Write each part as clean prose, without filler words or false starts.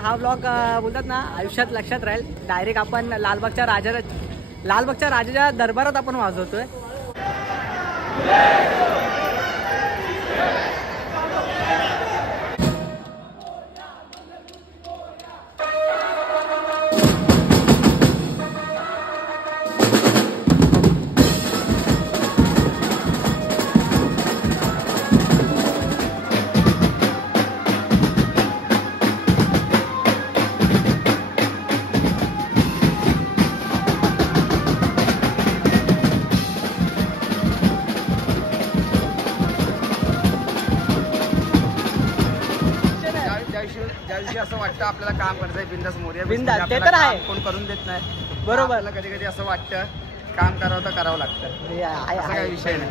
हा व्लॉग बोलतात ना आयुष्यात लक्षात राहील. डायरेक्ट आपण लालबागच्या राजाच्या दरबारात आपण वाजवतोय. असं वाटतं आपल्याला काम करायचंय बिंदास मोर्या बिंदास ते तर आहे. कोण करून देत नाही. बरोबर. कधी कधी असं वाटतं काम करावं तर करावं लागतं. असा काही विषय नाही.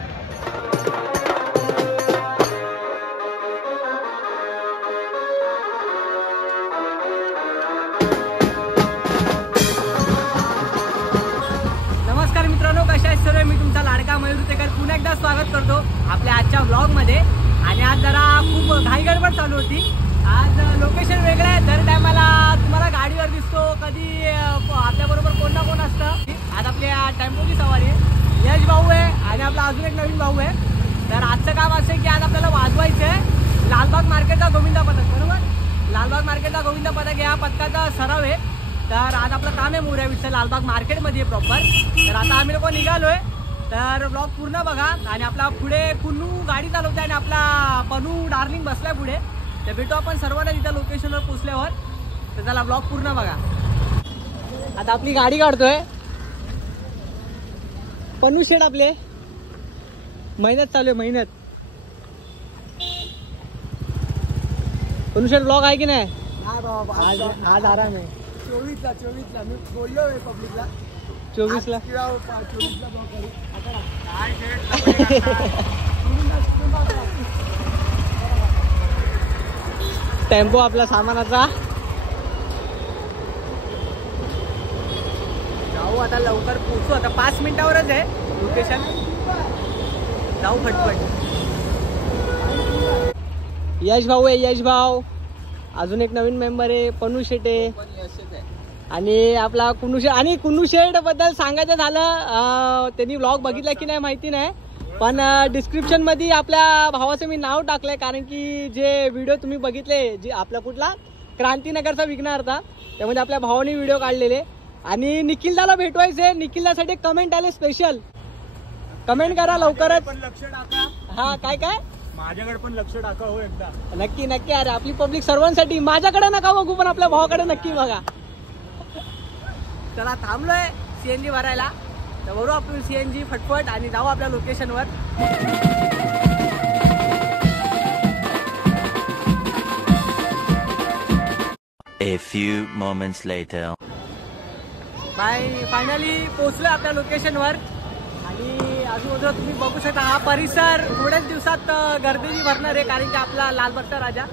नमस्कार मित्रांनो, कशा आहेत सर्व? मी तुमचा लाडका मयूर रुतेकर पुन्हा एकदा स्वागत करतो आपल्या आजच्या व्लॉग मध्ये. आणि आज जरा खूप घाई गडबड चालू होती. आज लोकेशन वेगळं आहे. दर टायमाला तुम्हाला गाडीवर दिसतो, कधी आपल्याबरोबर कोण ना कोण असतं. आज आपल्या टेम्पोची सवारी आहे. यश भाऊ आहे आणि आपला अजून एक नवीन भाऊ आहे. तर आजचं काम असं आहे की आज आपल्याला वाजवायचं आहे लालबाग मार्केटचा गोविंदा पथक. बरोबर, लालबाग मार्केटचा गोविंदा पथक या पथकाचा सराव आहे. तर आज आपलं काम आहे मोर्या विषय लालबाग मार्केटमध्ये आहे प्रॉपर. तर आता आम्ही लोक निघालोय. तर ब्लॉग पूर्ण बघा. आणि आपला पुढे कुन्नू गाडी चालवते आणि आपला पनू डार्लिंग बसलाय पुढे. तर भेटू आपण सर्वांना तिथं लोकेशनवर पोहोचल्यावर. तर त्याला ब्लॉग पूर्ण बघा. आता आपली गाडी काढतोय. पनू शेड आपले मेहनत चालू आहे, मेहनत. पनू शेड ब्लॉग आहे की नाही? आज आराम आहे. 24ला मी बोललोय पब्लिकला 24ला टेम्पो आपला सामानाचा. जाऊ आता लवकर पोहोचू. आता 5 मिनिटावरच आहे लोकेशन. जाऊ फटफट. यश भाऊ आहे, यश भाऊ. अजून एक नवीन मेंबर आहे पनू शेटे. आणि आपला कुन्नू शेट. आणि कुन्नू शेट बद्दल सांगायचं झालं, त्यांनी व्लॉग बघितला की नाही माहिती नाही, पण डिस्क्रिप्शन मध्ये आपल्या भावाचं मी नाव टाकलंय. कारण की जे व्हिडिओ तुम्ही बघितले, जे आपला कुठला क्रांतीनगरचा विघ्नहर्ता, त्यामध्ये आपल्या भावाने व्हिडिओ काढलेले. आणि निखिलदाला भेटवायचे. निखिलदासाठी कमेंट आले स्पेशल. कमेंट करा लवकरच. पण लक्ष टाका. हा काय माझ्याकडे पण लक्ष टाका हो एकदा. नक्की नक्की. अरे आपली पब्लिक सर्वांसाठी. माझ्याकडे नका बघू पण आपल्या भावाकडे नक्की बघा. चला थांबलोय सीएनजी भरायला. तर भरू आपण सीएनजी फटफट आणि जाऊ आपल्या लोकेशनवर. A few moments later. Finally पोहोचलोय आपल्या लोकेशनवर. आणि आजूबाजूला तुम्ही बघू शकता हा परिसर थोड्याच दिवसात गर्दीची भरणार आहे. कारण की आपला लालबागचा राजा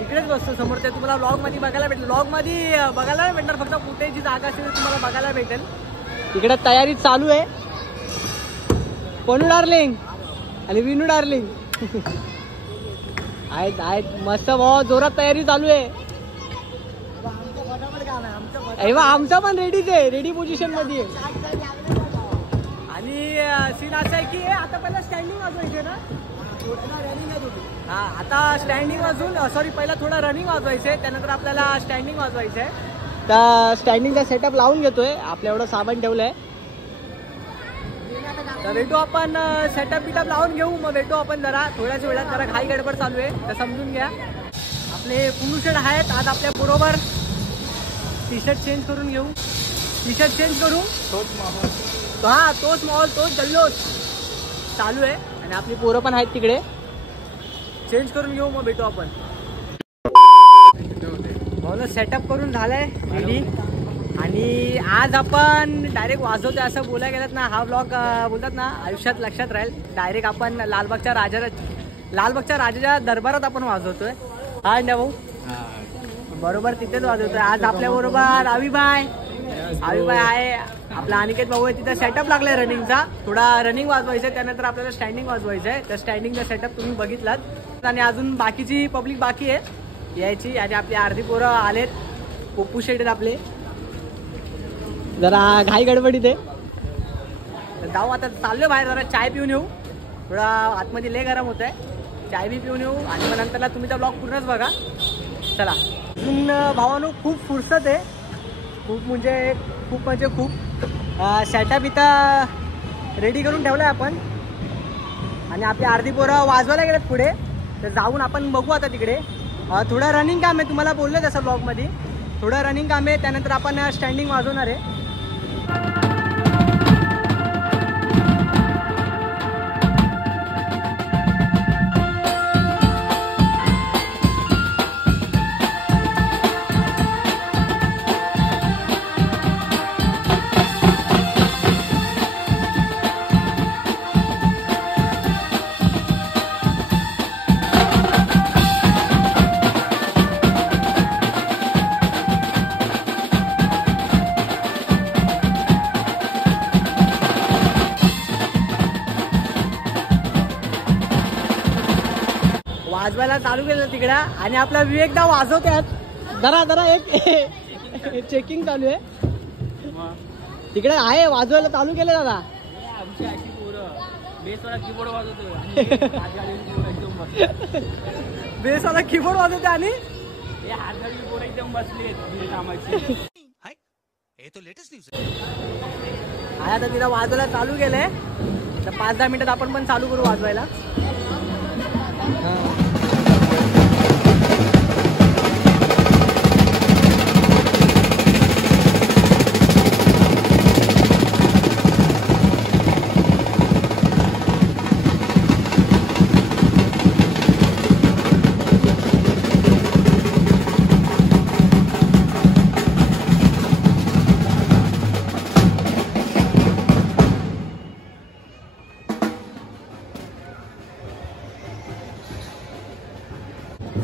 इकडेच बसतो समोर. ते तुम्हाला व्लॉग मध्ये बघायला भेटेल. व्लॉग मध्ये बघायला नाही भेटणार, फक्त कुठे जी जागा असेल तुम्हाला बघायला भेटेल. इकडे तयारी चालू आहे. पनू डार्लिंग आणि विनू डार्लिंग आहेत मस्त भाऊ. जोरात तयारी चालू आहे. आमचा पण रेडीच आहे, रेडी पोझिशन मध्ये. आणि सीन असं आहे की आता पहिला स्टँडिंग वाजवायचे ना. हा आता स्टँडिंग वाजून पहिला थोडं रनिंग वाजवायचंय, त्यानंतर आपल्याला स्टँडिंग वाजवायचंय. तर स्टँडिंगचा सेटअप लावून घेतोय. आपल्या एवढं सामान ठेवलंय. तर भेटू आपण. सेटअप बिटअप लावून घेऊ, मग भेटू आपण. जरा थोड्याच वेळात जरा घाई गडबड चालू आहे, तर समजून घ्या. आपले कुन्नू शेट आहेत आज आपल्या बरोबर. टी शर्ट चेंज करून घेऊ. टी शर्ट चेंज करू. हा तोच माहोल, तोच जल्लोष चालू आहे. आणि आपली पोरं पण आहेत तिकडे. चेंज करून घेऊ, मग भेटू आपण. भाऊला सेटअप करून झालाय रेडी. आणि आज आपण डायरेक्ट वाजवतोय असं बोलायला गेलात ना. हा व्लॉग बोलतात ना आयुष्यात लक्षात राहील. डायरेक्ट आपण लालबागच्या राजाच्या दरबारात आपण वाजवतोय. हा भाऊ बरोबर तिथेच वाजवतोय. आज आपल्या बरोबर अविभाई आहे. आपला अनिकेत भाऊ आहे. तिथं सेटअप लागलाय रनिंगचा. थोडा रनिंग वाजवायचा, त्यानंतर आपल्याला स्टँडिंग वाजवायचं आहे. त्या स्टँडिंगचा सेटअप तुम्ही बघितलात. आणि अजून बाकीची पब्लिक बाकी आहे. यायची. आणि आपली अर्धी पोरं आलेत, पप्पू शेट आहेत आपले, जरा घाई गडबडीत आहे. तर जाऊ आता, चाललो बाहेर, जरा चाय पिऊन येऊ. थोडा आतमध्ये लय गरम होत आहे, चाय बी पिऊन येऊ आणि मग नंतरला तुम्ही त्या ब्लॉग पूर्णच बघा. चला. भावानो खूप फुरसत आहे, खूप म्हणजे खूप सेटअप इथं रेडी करून ठेवला आहे आपण. आणि आपली अर्धी पोरं वाजवायला गेलेत पुढे, तर जाऊन आपण बघू आता तिकडे. थोडं रनिंग काम आहे, तुम्हाला बोललो तसं ब्लॉगमध्ये, थोडं रनिंग काम आहे. त्यानंतर आपण स्टँडिंग वाजवणार आहे. वाजवायला चालू केलं तिकडं. आणि आपला विवेकदा वाजवतात, जरा एक चेकिंग चालू आहे तिकडे आहे. वाजवायला चालू केलं दादा. बेसवाला कीबोर्ड वाजवते आणि एकदम बसले. आता तिला वाजवायला चालू केलंय, तर 5-10 मिनिटात आपण पण चालू करू वाजवायला.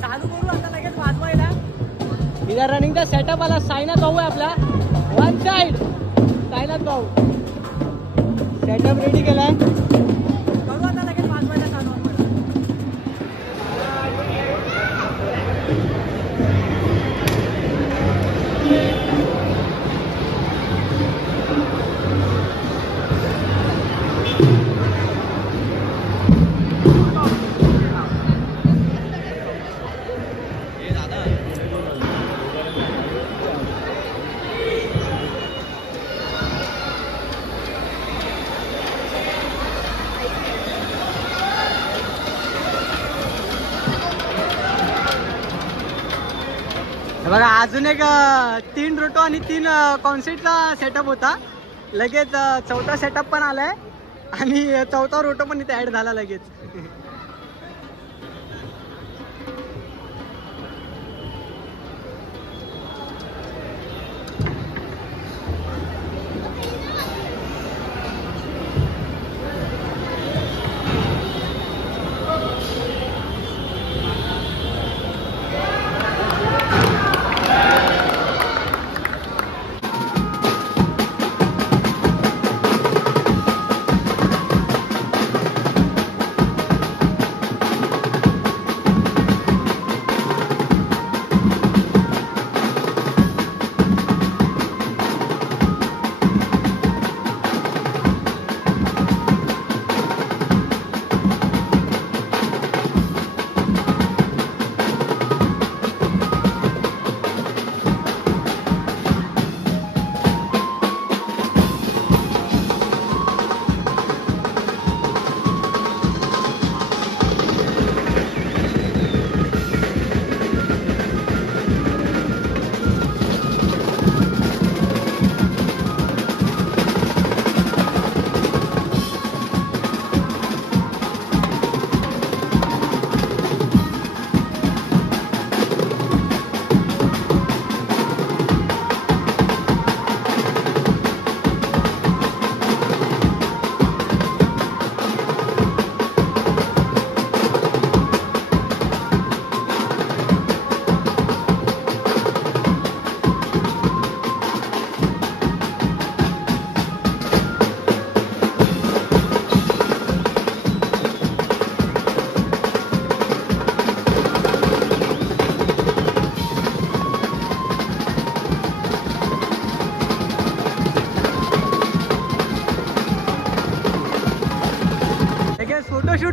चालू करू आता लगेच वाजवायला. इधर रनिंगचा सेटअप आला. साईनाथ भाऊ आहे आपला, वन साइड. साईनाथ भाऊ सेटअप रेडी केलाय. करू आता लगेच वाजवायला चालू. बघा, अजून एक 3 रोटो आणि 3 कॉन्सर्टचा सेटअप होता. लगेच 4था सेटअप पण आलाय आणि 4था रोटो पण इथे ऍड झाला लगेच.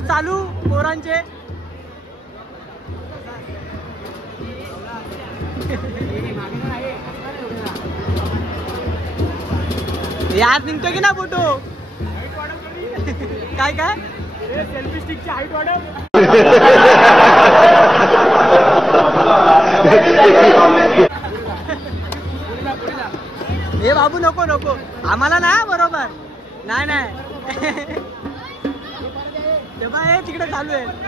चालू पोरांचे. यात निघतो की ना फोटो. काय काय सेल्फी स्टिकची हाईट वाढव. हे बाबू नको नको आम्हाला ना बरोबर नाही नाही. तेव्हा हे तिकडे चालू आहे.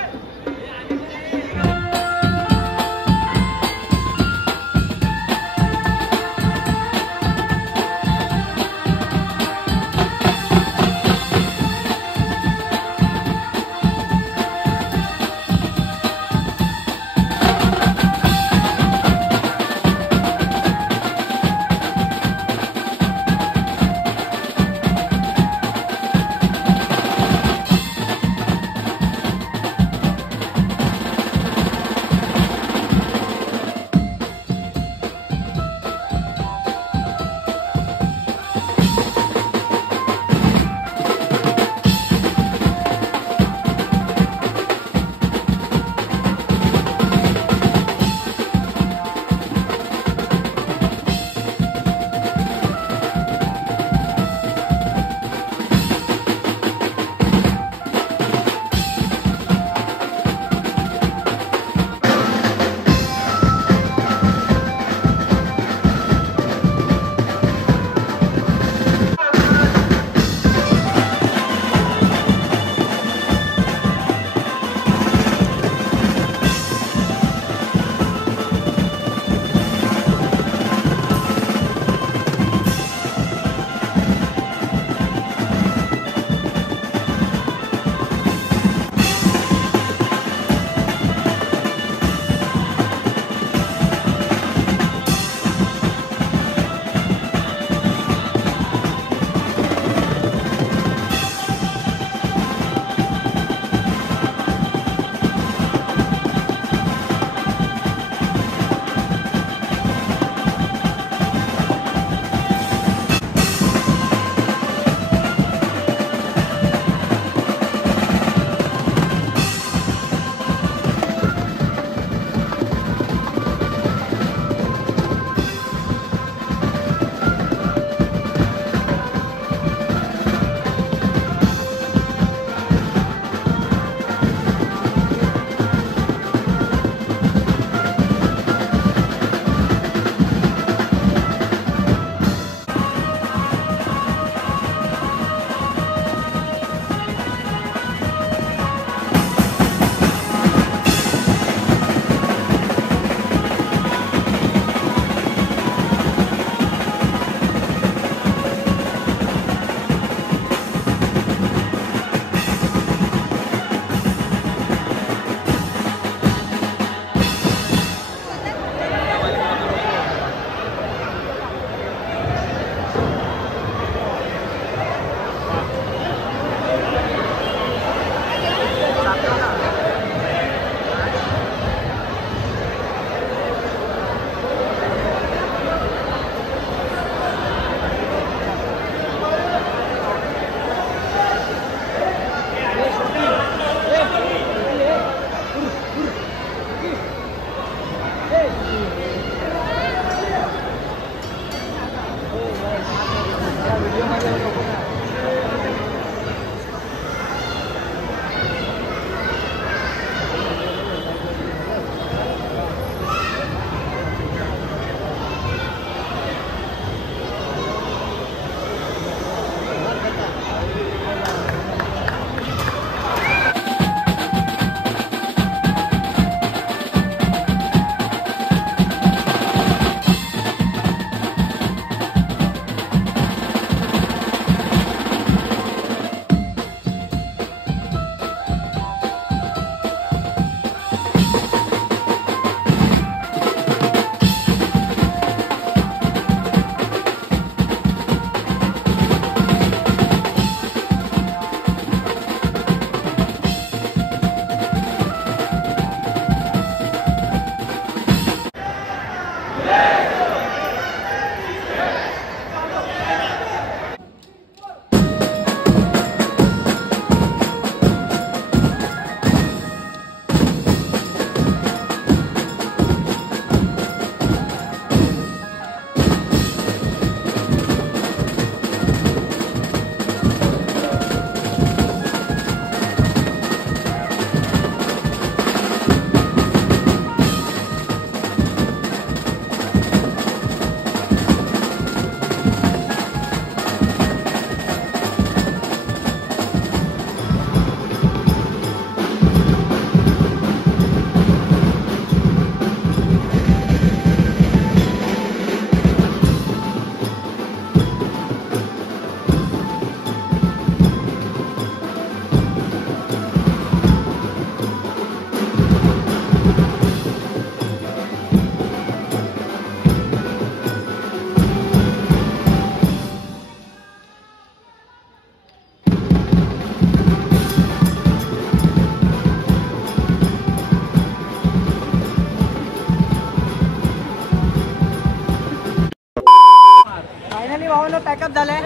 भावानं पॅकअप झालाय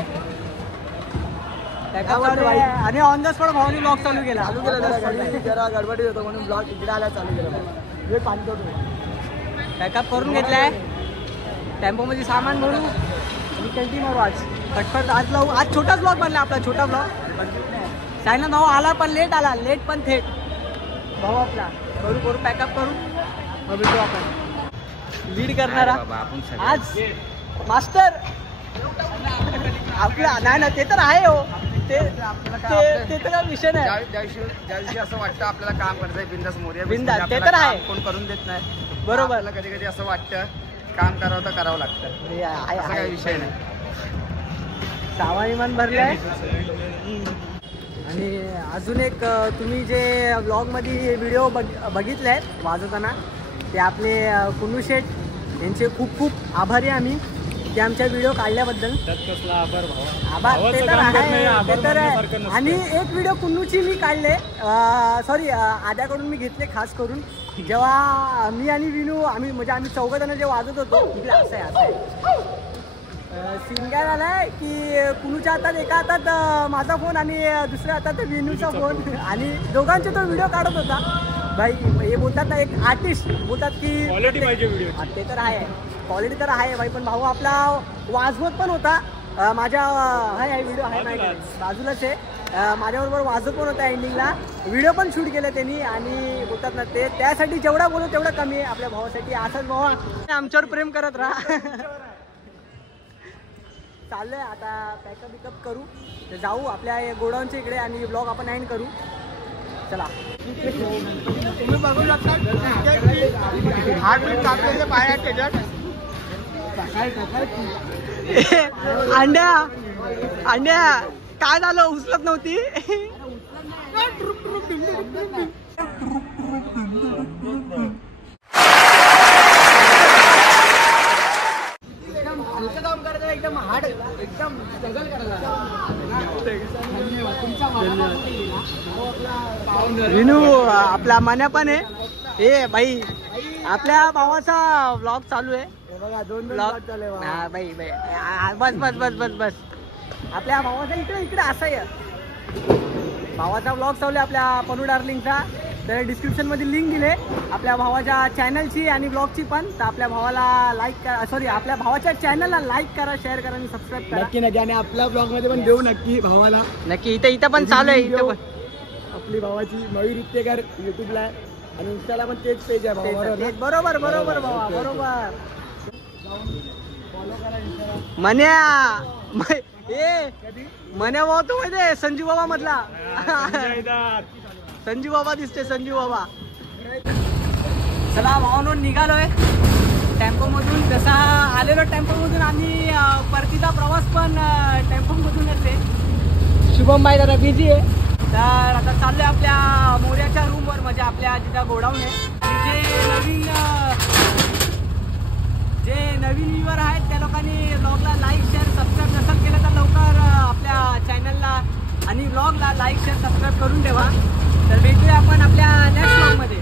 आणि on the spot Bhavani blog चालू केला जरा गडबडी होतो म्हणून ब्लॉग इकडे आला चालू केला. पॅकअप करून घेतलाय. टेम्पोमध्ये सामान भरू आणि कंटिन्यू मारू आज पटपट. आज छोटाच ब्लॉग बनला आपला, छोटा ब्लॉग. सायना भाऊ आला पण लेट आला, लेट पण थेट भाऊ आपला. करू पॅकअप करू, मग भेटू आपण. लीड करणारा आज मास्टर आपला. नाही ना, ते तर आहे हो, ते तर काय विषय नाही. ज्या दिवशी असं वाटतं आपल्याला काम करायचंय बिंदास मोर्या बिंदास, ते तर आहे. कोण करून देत नाही. बरोबर. कधी कधी असं वाटतं काम करावं तर करावं लागतं. असं काही विषय नाही. सामान इमान भरलंय. आणि अजून एक तुम्ही जे ब्लॉगमध्ये व्हिडिओ बघितले आहेत वाजवताना, ते आपले कुन्नू शेठ यांचे खूप खूप आभारी आम्ही, ते आमच्या व्हिडिओ काढल्याबद्दल. आभार ते तर आहे. आणि एक व्हिडिओ कुन्नूची मी काढले, सॉरी आद्याकडून मी घेतले खास करून. जेव्हा मी आणि विनू आम्ही चौघजण जे वाजत होतो, इकडे असं आहे सीन काय झालाय की कुन्नूच्या हातात एका हातात माझा फोन आणि दुसऱ्या हातात विनूचा फोन, आणि दोघांचे तो व्हिडिओ काढत होता. भाई हे बोलतात ना, एक आर्टिस्ट बोलतात की क्वालिटी पाहिजे व्हिडिओ. ते तर आहे, क्वालिटी तर आहे भाई. पण भाऊ आपला वाजवत पण होता. माझ्या हाय व्हिडिओ आहे माझ्या बाजूलाच आहे, माझ्याबरोबर वाजवत पण होता. एंडिंगला व्हिडिओ पण शूट केले त्यांनी. आणि बोलतात ना, ते त्यासाठी जेवढा बोलू तेवढं कमी आहे आपल्या भावासाठी. असंच भावा आमच्यावर प्रेम करत राहा. चाललंय आता पॅकअप बिकअप करू, तर जाऊ आपल्या गोडाऊनच्या इकडे आणि ब्लॉग आपण एंड करू. चला. तुम्ही बघू शकता पाया त्याच्यात अंड्या काय झालं, उचलत नव्हती. हलकं काम करायचं, एकदम हार्ड, एकदम स्ट्रगल करायला. विनू आपला मन्या पण आहे. हे बाई आपल्या भावाचा व्लॉग चालू आहे बघा. 2 ब्लॉग चालू आहे बाई. बस बस बस बस बस. आपल्या भावाचा इकडे असं आहे, भावाचा व्लॉग चालू आहे आपल्या पनू डार्लिंगचा. तर डिस्क्रिप्शन मध्ये लिंक दिले आपल्या भावाच्या चॅनलची आणि ब्लॉगची पण. तर आपल्या भावाला लाईक करा, सॉरी आपल्या भावाच्या चॅनलला लाईक करा, शेअर करा आणि सबस्क्राईब करा. नक्की नक्की. आणि आपल्या ब्लॉग मध्ये पण देऊ नक्की भावाला. नक्की इथं पण चालू आहे. इथं पण आपली भावाची मयूर उत्तेकर युट्यूबला आहे आणि इंस्टाला पण तेच पेज आहे. बरोबर बरोबर भावा, बरोबर. मन्या भाऊ तो माहिती संजू बाबा मधला. संजू बाबा दिसते, संजू बाबा. चला भावांनो, निघालोय टेम्पो मधून. जसा आलेलो टेम्पो मधून आम्ही परतीचा प्रवास पण टेम्पो मधूनच आहे. शुभम भाई जरा बिझी आहे. तर आता चाललोय आपल्या मोर्याच्या रूमवर, म्हणजे आपल्या जिथं गोडाऊन आहे. आणि जे नवीन व्ह्यूअर आहेत त्या लोकांनी ब्लॉगला लाईक शेअर सबस्क्राईब नसेल केलं तर लवकर आपल्या चॅनलला आणि ब्लॉगला लाईक शेअर सबस्क्राईब करून ठेवा. तर भेटूया आपण आपल्या नेक्स्ट ब्लॉगमध्ये.